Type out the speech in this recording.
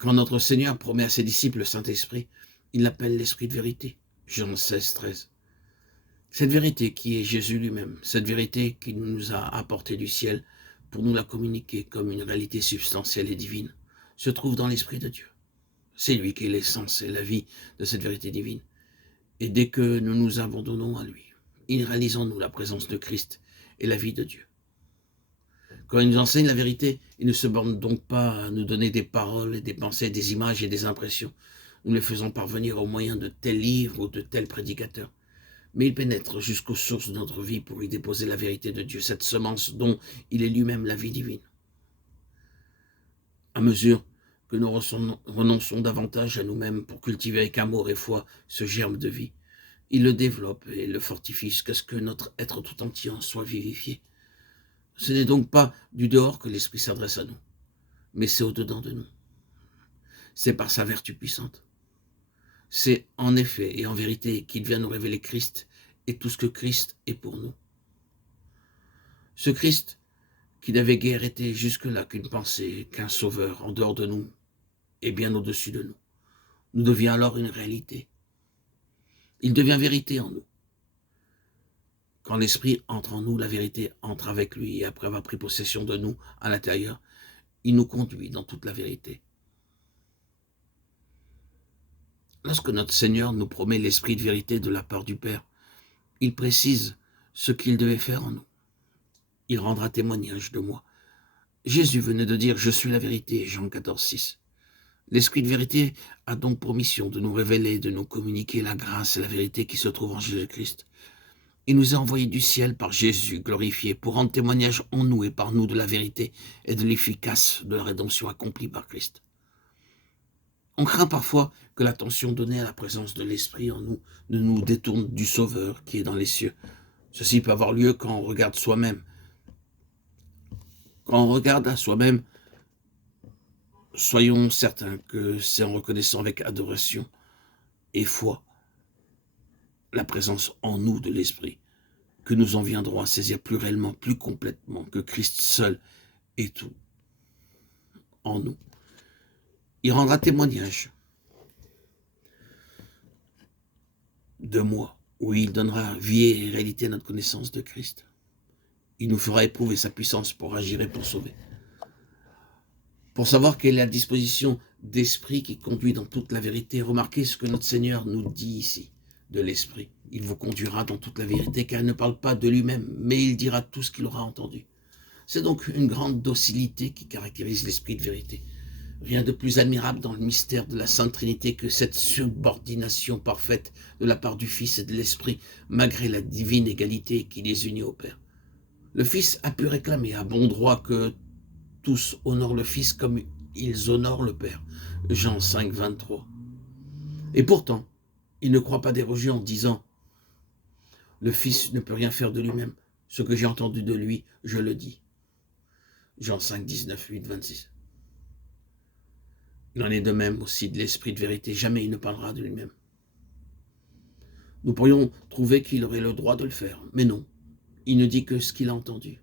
Quand notre Seigneur promet à ses disciples le Saint-Esprit, il l'appelle l'Esprit de vérité. Jean 16, 13. Cette vérité qui est Jésus lui-même, cette vérité qui nous a apporté du ciel pour nous la communiquer comme une réalité substantielle et divine, se trouve dans l'Esprit de Dieu. C'est lui qui est l'essence et la vie de cette vérité divine. Et dès que nous nous abandonnons à lui, il réalise en nous la présence de Christ et la vie de Dieu. Quand il nous enseigne la vérité, il ne se borne donc pas à nous donner des paroles et des pensées, des images et des impressions. Nous les faisons parvenir au moyen de tels livres ou de tels prédicateurs. Mais il pénètre jusqu'aux sources de notre vie pour y déposer la vérité de Dieu, cette semence dont il est lui-même la vie divine. À mesure que nous renonçons davantage à nous-mêmes pour cultiver avec amour et foi ce germe de vie, il le développe et le fortifie jusqu'à ce que notre être tout entier en soit vivifié. Ce n'est donc pas du dehors que l'Esprit s'adresse à nous, mais c'est au-dedans de nous. C'est par sa vertu puissante. C'est en effet et en vérité qu'il vient nous révéler Christ et tout ce que Christ est pour nous. Ce Christ qui n'avait guère été jusque-là qu'une pensée, qu'un sauveur en dehors de nous et bien au-dessus de nous, nous devient alors une réalité. Il devient vérité en nous. Quand l'Esprit entre en nous, la vérité entre avec lui et après avoir pris possession de nous à l'intérieur, il nous conduit dans toute la vérité. Lorsque notre Seigneur nous promet l'Esprit de vérité de la part du Père, il précise ce qu'il devait faire en nous. Il rendra témoignage de moi. Jésus venait de dire « Je suis la vérité » Jean 14, 6. L'Esprit de vérité a donc pour mission de nous révéler, de nous communiquer la grâce et la vérité qui se trouvent en Jésus-Christ. Il nous a envoyés du ciel par Jésus glorifié pour rendre témoignage en nous et par nous de la vérité et de l'efficace de la rédemption accomplie par Christ. On craint parfois que l'attention donnée à la présence de l'Esprit en nous ne nous détourne du Sauveur qui est dans les cieux. Ceci peut avoir lieu quand on regarde soi-même. Quand on regarde à soi-même, soyons certains que c'est en reconnaissant avec adoration et foi la présence en nous de l'Esprit que nous en viendrons à saisir plus réellement, plus complètement que Christ seul est tout en nous. Il rendra témoignage de moi, où il donnera vie et réalité à notre connaissance de Christ. Il nous fera éprouver sa puissance pour agir et pour sauver. Pour savoir quelle est la disposition d'esprit qui conduit dans toute la vérité, remarquez ce que notre Seigneur nous dit ici, de l'Esprit. Il vous conduira dans toute la vérité, car il ne parle pas de lui-même, mais il dira tout ce qu'il aura entendu. C'est donc une grande docilité qui caractérise l'Esprit de vérité. Rien de plus admirable dans le mystère de la Sainte Trinité que cette subordination parfaite de la part du Fils et de l'Esprit, malgré la divine égalité qui les unit au Père. Le Fils a pu réclamer à bon droit que tous honorent le Fils comme ils honorent le Père. Jean 5, 23. Et pourtant, il ne croit pas déroger en disant « Le Fils ne peut rien faire de lui-même. Ce que j'ai entendu de lui, je le dis. » Jean 5, 19, 8, 26. Il en est de même aussi de l'Esprit de vérité. Jamais il ne parlera de lui-même. Nous pourrions trouver qu'il aurait le droit de le faire, mais non. Il ne dit que ce qu'il a entendu.